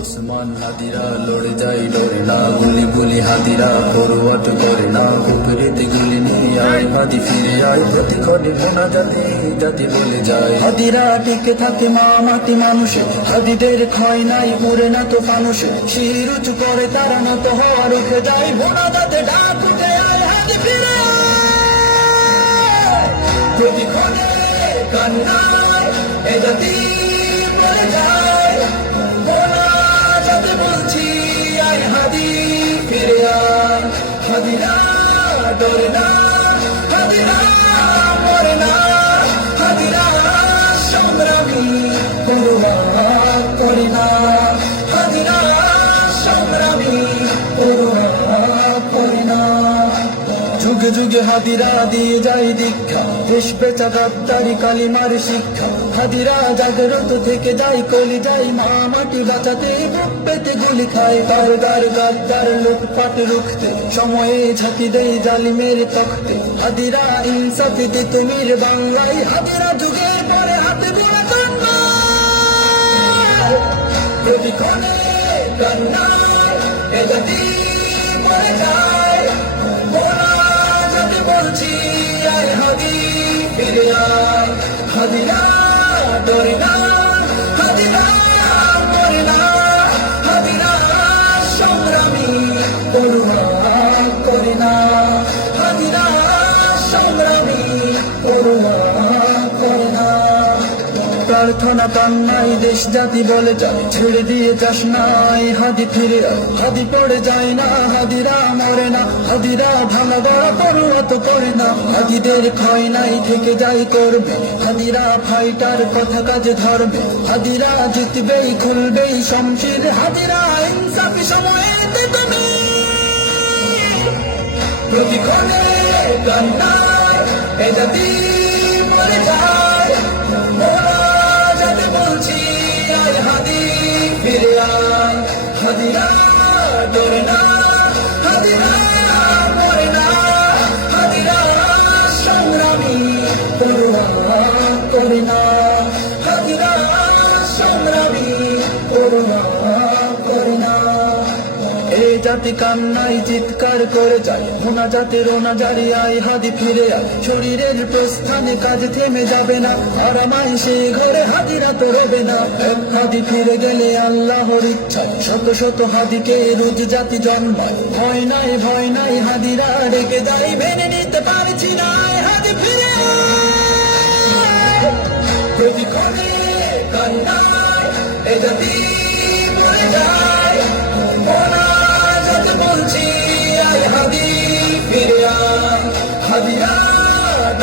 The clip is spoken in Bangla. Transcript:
উসমান হাদিরা লড়ে যাই লড়ে না। গুলি গুলি হাদিরা করওয়াট করে না। কুকুরিতে গুলি নিয়ে আয়, হাদি ফিরে আয়। প্রতিক্ষণে মোনা জাতি জাতি বলে যায়। হাদিরা টিকে থাকে মা মাটি মানুষে, হাদিদের ক্ষয় নাই, উড়ে না তো মানুষে শির করে তারা না তো হওয়ার উঠে যায়। মোনা যাতে ডাক। কান্নায় এ জাতি মরে যায় মোনা যাতে বলছি আয় হাদি ফিরে আয় সংগ্রামী পড়ুয়া করে না যুগে যুগে হাদিরা দিয়ে যায় দীক্ষা। দেশ বেচা কালিমার শিক্ষা। হাদিরা জাগ্রত থেকে যাই কলি যাই মা মাটি বাঁচাতে পেতে গুলি খায় তার গার গাদ্দার লুটপাট রুখতে। সময়ে ঝাঁকি দেয় জালিমের তখতে। হাদিরা দিতে তুমির বাংলায়। হাদিরা যুগের পরে হাতে গোড়া কান্নায় প্রতিক্ষণে কান্নায় এ জাতি যায়। বলছি হাদি ফিরিয়া হাদিয়া হাদিরা প্রার্থনা কান্নাই দেশ জাতি বলে যায় ছেড়ে দিয়ে যাস নাই হাদি ফিরে। হাদি পড়ে যায় না হাদিরা মরে না হাদিরা ভাঙা গড়া পড়ুয়া তো করে না। হাদিদের ক্ষয় নাই, থেকে যাই করবে। হাদিরা ফাইটার কথা কাজে ধরবে। হাদিরা জিতবেই, খুলবেই শমশির হাদিরা ইনসাফি সময়ে তুমি। প্রতিক্ষণে কান্নায় এ জাতি মরে যায়। হাদি ফিরে আয় হাদিরা ডরে না হাদিরা মরে সংগ্রামী করুণা করুণা সংগ্রামী জাতি কান্নাই চিৎকার করে যায়। মোনা জাতি রোনা জারি আয় হাদি ফিরে আয়। শরীরের প্রস্থানে কাজ থেমে যাবে না। আর আমায় সে ঘরে হাদিরা তো রবে না। হাদি ফিরে গেলে আল্লাহর ইচ্ছায়। শত শত হাদিকে রোজ জাতি জন্মায়। ভয় নাই ভয় নাই, হাদিরা রেখে যাই মেনে নিতে পারছি না হাদি ফিরে আয়। প্রতিক্ষণে কান্নায় এ জাতি